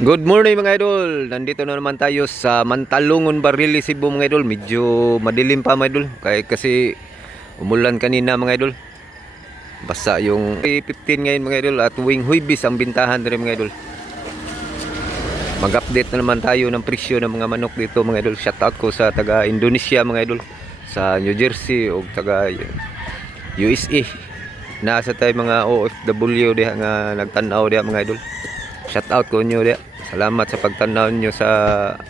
Good morning mga idol. Nandito na naman tayo sa Mantalungon, Barili, Cebu mga idol. Medyo madilim pa mga idol. Kasi umulan kanina mga idol. Basa yung 15 ngayon mga idol. At tuwing Huwebes ang bintahan rin mga idol. Mag-update na naman tayo ng presyo ng mga manok dito mga idol. Shoutout ko sa taga Indonesia mga idol. Sa New Jersey o taga USA. Nasa tayo mga OFW diha nga nagtanaw diha mga idol. Shoutout ko nyo diha. Salamat sa pagtanaw nyo sa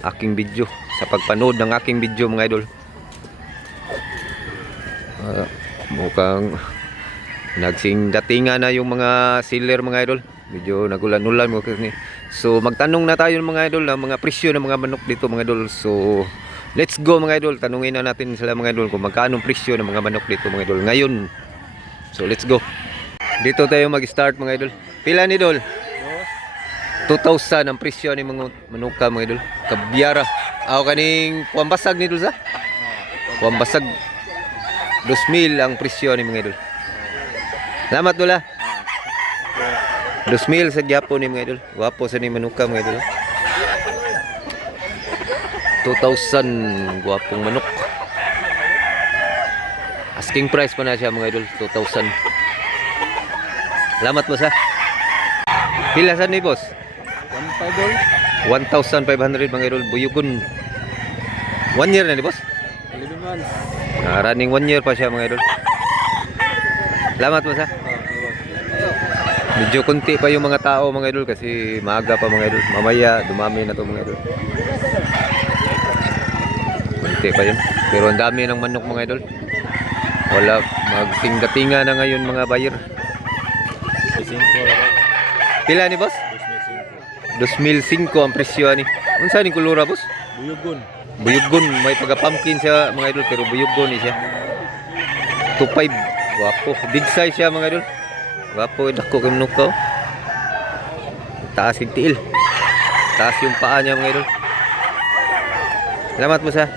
aking video, sa pagpanood ng aking video mga idol. Mukhang nagsing datingan na yung mga seller mga idol. Medyo nagulan-ulan mo kasi. So magtanong na tayo mga idol ng mga presyo ng mga manok dito mga idol. So let's go mga idol. Tanungin na natin sila mga idol kung magkano presyo ng mga manok dito mga idol ngayon. So let's go. Dito tayo mag-start mga idol. Pila ni idol? 2,000 ang presyo ni mga manuka mga idol. Kabyara. Ako kaning puambasag ni idol sa? Puambasag 2,000 ang presyo ni mga idol. Salamat dula. 2,000 sa Japo ni mga idol. Wapo sa ni manuka mga idol. 2,000 guwapong manok. Asking price pa na siya mga idol. 2,000. Salamat mo sa. Pila sa ni boss? 1,500 mga idol. Buyugon 1 year na di boss? 11 months. Running 1 year pa siya mga idol. Salamat mo sa. Medyo kunti pa yung mga tao mga idol kasi maaga pa mga idol. Mamaya dumami na to mga idol. Kunti pa yun. Pero ang dami ng manok mga idol. Wala magtingdatinga na ngayon mga buyer. Pila ni boss? 2,005 ang presyo ni. Unsa ni kulura boss? Buyugon. Buyugon, may pagka-pumpkin siya mga idol pero buyugon ni siya. 2,500. Wapo, big size siya mga idol. Wapo dako kay manuka. Taas yung tiil. Taas yung paa niya mga idol. Salamat mo sa.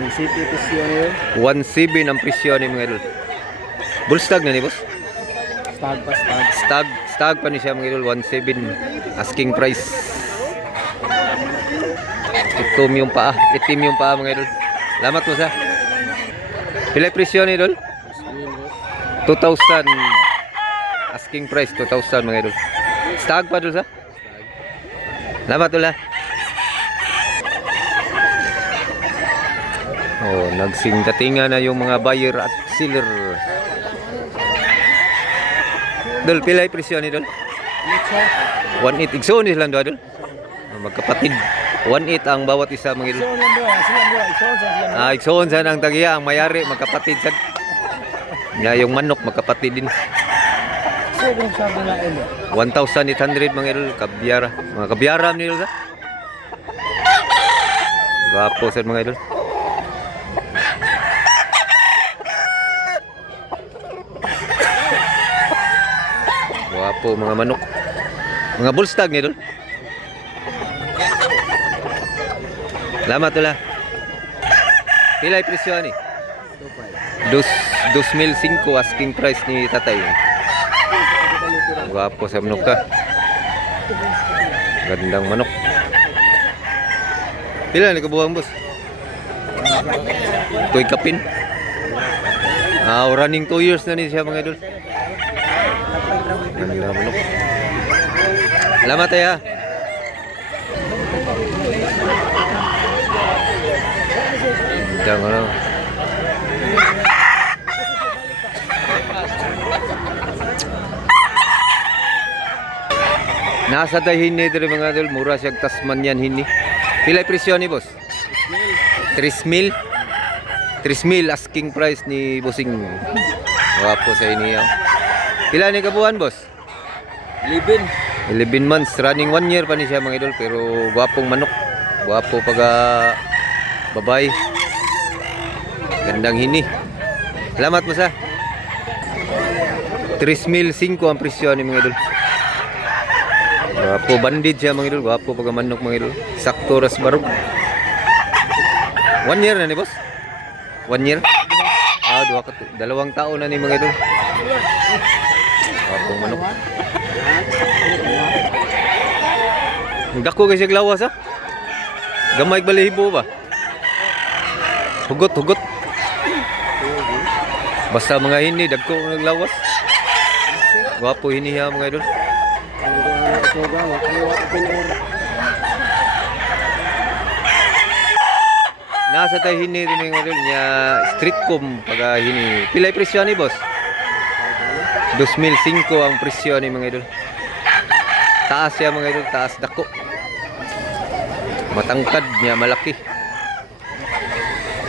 May city presyo yun. 1,700 ang presyo ni mga idol. Bullstag na ni boss? Stag pa stag. Stag pa ni siya mga idol. 1,700 asking price. Itim yung paa mga idol. Salamat mo sa. Pila presyo ni idol? 2,000 asking price. 2,000 mga idol. Stag pa doon sa? Salamat ulit. Oh, nagsing datingan na yung mga buyer at seller. Dol, pila yung presyo ni Dol? 1,800. Igsoon nila lang Dol. Magkapatid. 1,800 ang bawat isa mga idol. Igsoon sa nang tagiya. Ang mayari, magkapatid sa. Yung manok, magkapatid din. 1,800 mga idol. Kabyara. Mga kabyara ni Dol sa. Gwapo sa mga idol. Wapo mga manok. Mga bullstag ni Dol. Salamat ulit. Pila yung presyo ni? 2,005 asking price ni tatay. Wapo sa manok ka. Gandang manok. Pila ni kabuang boss? Kuy kapin. Running 2 years na ni siya mga idol. Ganda manok. Salamat tayo. Ganda ano. Nasa tayo hini dito mga idol. Mura siya Tasmanian hini. Pila presyo ni boss? 3,000. 3,000 asking price ni bossing. Wapo sa iniya. Pila ni kabuhan boss? 11 months. Running 1 year pa ni siya mga idol. Pero gwapong manok. Gwapo pag babay. Gandang hini. Salamat mo sa. 3,005 ang presyo ni mga idol. Gwapo bandid siya mga idol. Gwapo pag manok mga idol. Sakto ras barog. 1 year na ni boss? 1 year? 2 taon na ni mga idol. Gwapo Gandang manok. Ang dako kasi lawas ha. Gamay balahibo ba? Hugot, hugot. Basta mga hini, dagko naglawas. Gwapo hiniha mga idol. Nasa tayo hini rin mga idol niya street com pag hini. Pilay presyo ni boss? 2,005 ang presyo ni mga idol. Taas siya mga idol, taas dako. Matangkad niya, malaki.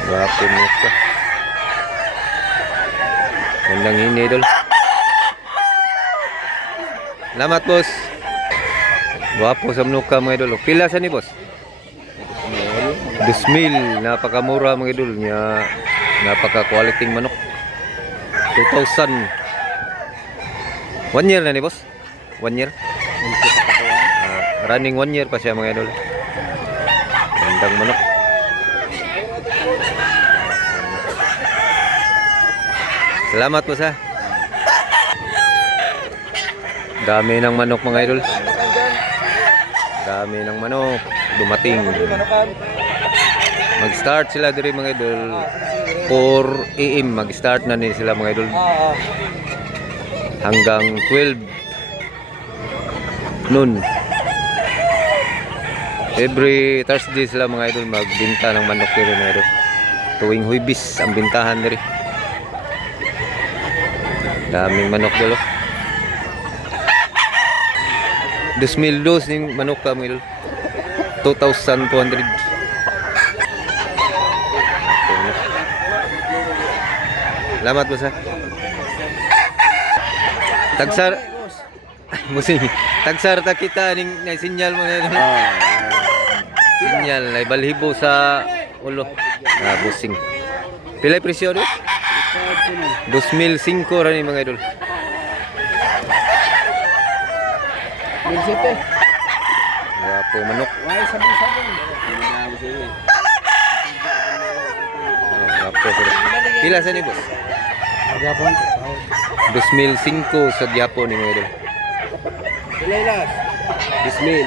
Gwapo niya ka. Gandang hini idol. Salamat boss. Gwapo sa manuka mga idol. Pila sa ni boss? 2,000. Napakamura mga idol niya. Napaka quality manok. 2,000. 1 year na ni boss? 1 year? Running 1 year pa siya mga idol. Gandang manok. Salamat po sa. Dami ng manok mga idol. Dami ng manok. Dumating. Mag-start sila diri mga idol. 4 AM mag-start na ni sila mga idol. Hanggang 12 noon. Every Thursday sila mga idol magbinta ng manok diri mga idol. Tuwing Huwebes ang bintahan diri. Daming manok dito. 2,002 ning manok ka mga idol. 2,200. Salamat po sa. Tagsar musing tagsar ta kita ning na sinyal mga idol. Sinyal na balhibo sa ulo. Busing. Pilay presyo do? 2,005 ra ni mga idol. Gwapo manok. Gwapo sila. Pila sa ni boss? 2,005 sa Japon ni mga idol. Pilaylas. 2,000.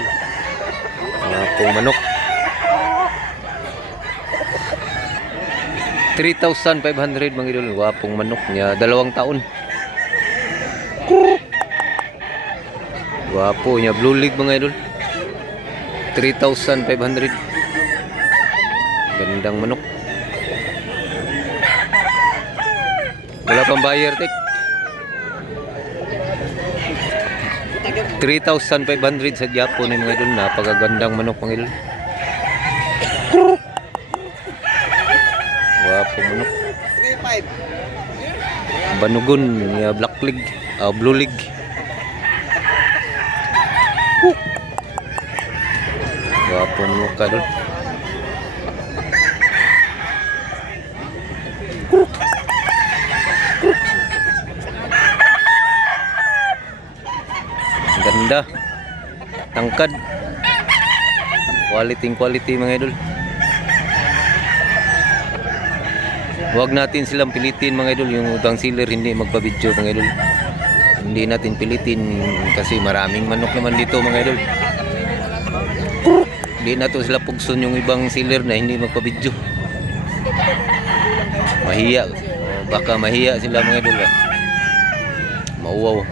Gwapo manok. 3,500 mga idol. Gwapong manok niya. 2 taon. Gwapo niya. Blue League mga idol. 3,500. Gandang manok. Wala pang buyer tek. 3,500 sa Japon ni mga idol. Napakagandang manok mga idol. Gwapong manok. Banugon niya Black League, Blue League. Gwapong manok ka dun. Ganda. Tangkad. Quality mga idol. Huwag natin silang pilitin mga idol. Yung utang sealer hindi magpa-video mga idol. Hindi natin pilitin kasi maraming manok naman dito mga idol. Hindi na to sila pugson yung ibang sealer na hindi magpa-video. Mahiya. Baka mahiya sila mga idol. Mauwaw.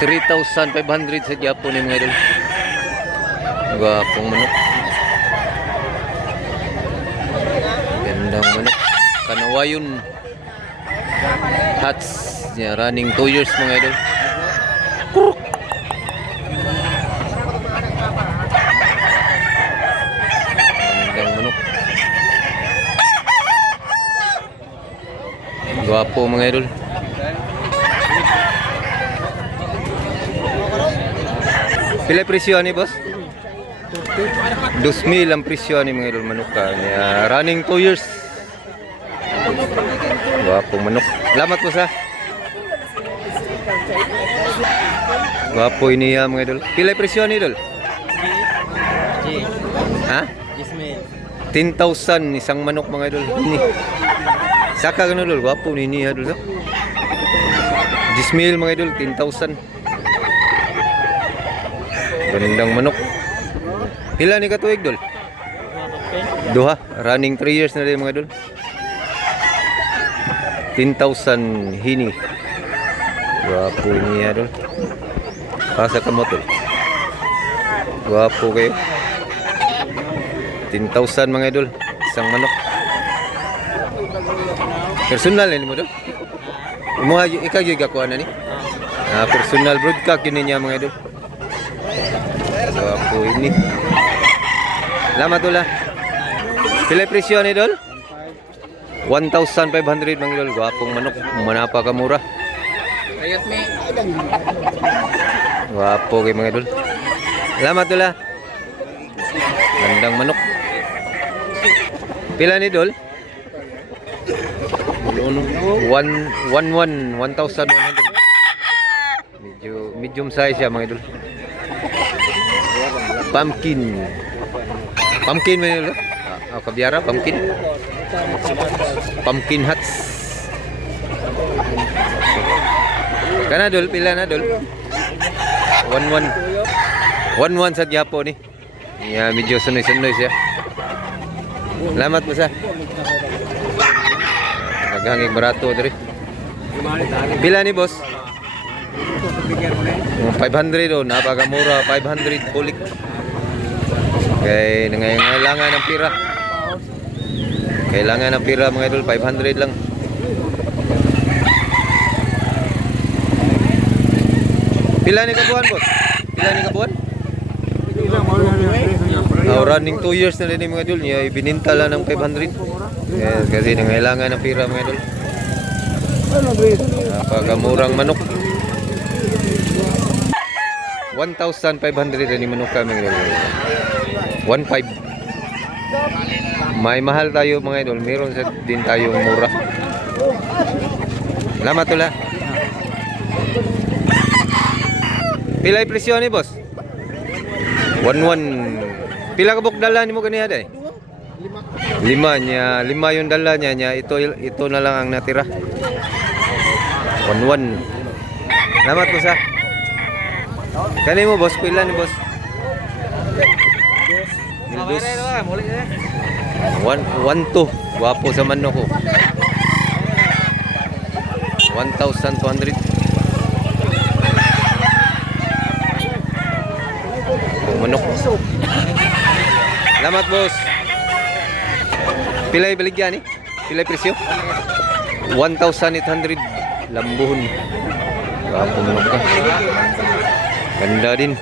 3,500 sa Japon yung mga idol. Gwapong manok. Gandang manok. Kanawayon. Hats. Running 2 years mga idol. Gandang manok. Gwapo mga idol. Pila presyo ni boss? 2,000 ang presyo ni mga idol manok ka. Running 2 years. Gwapo manok. Salamat po sa. Gwapo iniya mga idol. Pila presyo ni idol? Ha? 10,000 isang manok mga idol. Ini. Saka ganun idol. Gwapo ni iniya idol. Jismil mga idol, 10,000. Gandang manok. Pila ni katuig dol? Duha, running 3 years na rin mga idol. 10,000 hini. Gwapo niya dol. Pasa ka mo tol. Gwapo kayo. 10,000 mga idol. Isang manok. Personal ni mo dol. Imo ikaw gyud ako ana ni. Personal broadcast yun niya mga idol. Gwapo ini. Salamat dol. Pila presyo ni dol? 1,500 mga idol. Gwapong manok. Manapa ka mura. Ayot me. Gwapo kay mga idol. Salamat dol. Gandang manok. Pila ni dol? 1,100. Medium size siya mga idol. Pumpkin. Pumpkin mga idol. Kabiara, pumpkin. Pumpkin huts. Kana dol, pila na dol? 1,1 sa Gyapo ni. Yeah, medyo sunoy-sunoy siya. Salamat mo sa. Naghangig barato diri. Pila ni boss? 500 oh, napakamura, 500 bulik. Kay nangailangan ng pira. Kailangan ng pira mga idol, 500 lang. Pila ni kabuan boss? Pila ni kabuan? Running 2 years na rin mga idol niya, ibininta lang ng 500. Yes, kasi nangailangan ng pira mga idol. Napakamurang manok. 1,500 rin yung manok kami mga idol. 1,500. May mahal tayo mga idol, meron din tayong mura. Salamat tula. Pila yung presyo ni boss? 1,100. Pila ka buk dala ni mo kaniya day? 5 niya, 5 yung dala niya, ito na lang ang natira. 1,100. Salamat po sa. Kani mo boss, pila ni boss? 1,200. Wapo sa manok ko. 1,200. Manok. Salamat boss. Pilay baligyan eh? Pilay presyo? 1,800. Lambuhon. Gwapo manok ka. Ganda din.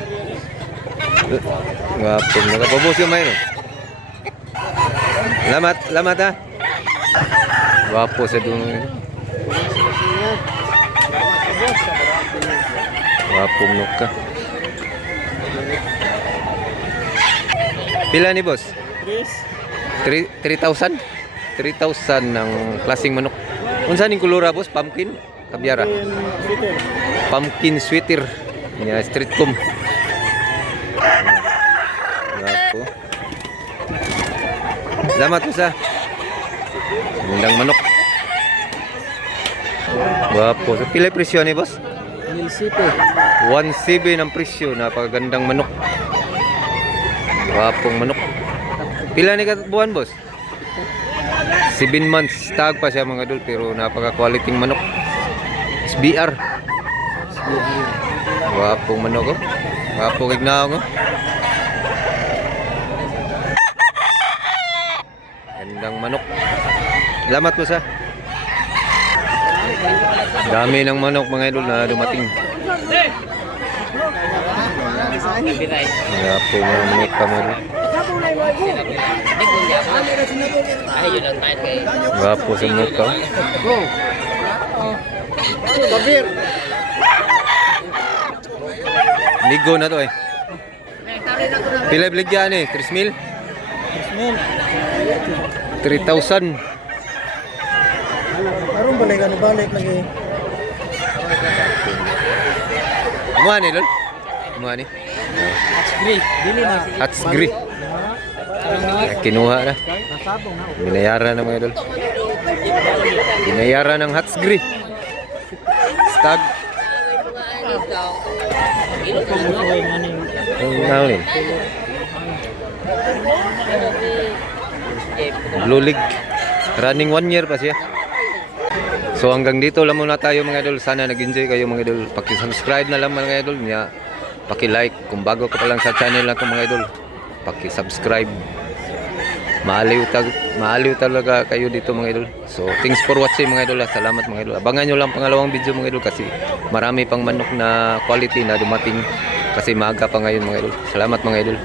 Gwapo. Nakapabos yung mayroon. Salamat ha. Gwapo sa doon. Gwapo manok ka. Pila ni boss? 3,000? 3,000 ng klaseng manok. Unsa ning kulura boss? Pumpkin? Kabiara? Pumpkin sweater. Nya street com. Gapo. Salamat po sa. Gandang manok. Gapo. So, pila presyo ni boss? 1,700 ang presyo. Napakagandang manok. Wapong manok. Pila ni buwan boss? 7 months. Tag pa siya mga idol pero napaka-quality manok. SBR. Wapong manok oh. Wapong ignaw oh. Gandang manok. Salamat po sa. Dami ng manok mga idol na dumating. Wala po mga manok kami. Wala po sa manok ka. Ligo na to eh. Pila biligyan eh? 3,000? 3,000. Aron balik lagi. Kumuha ni lol? Kumuha ni? Hats grey. Kinuha na. Binayaran na mga idol. Binayaran ng hats grey. Stag. Ano ni? Blue League. Running 1 year pa siya. So hanggang dito lang muna tayo mga idol. Sana nag-enjoy kayo mga idol. Paki-subscribe na lang mga idol niya. Paki-like kung bago ka pa lang sa channel na mga idol. Paki-subscribe. Maaliw talaga kayo dito mga idol. So thanks for watching mga idol. Salamat mga idol. Abangan nyo lang pangalawang video mga idol kasi marami pang manok na quality na dumating kasi maaga pa ngayon mga idol. Salamat mga idol.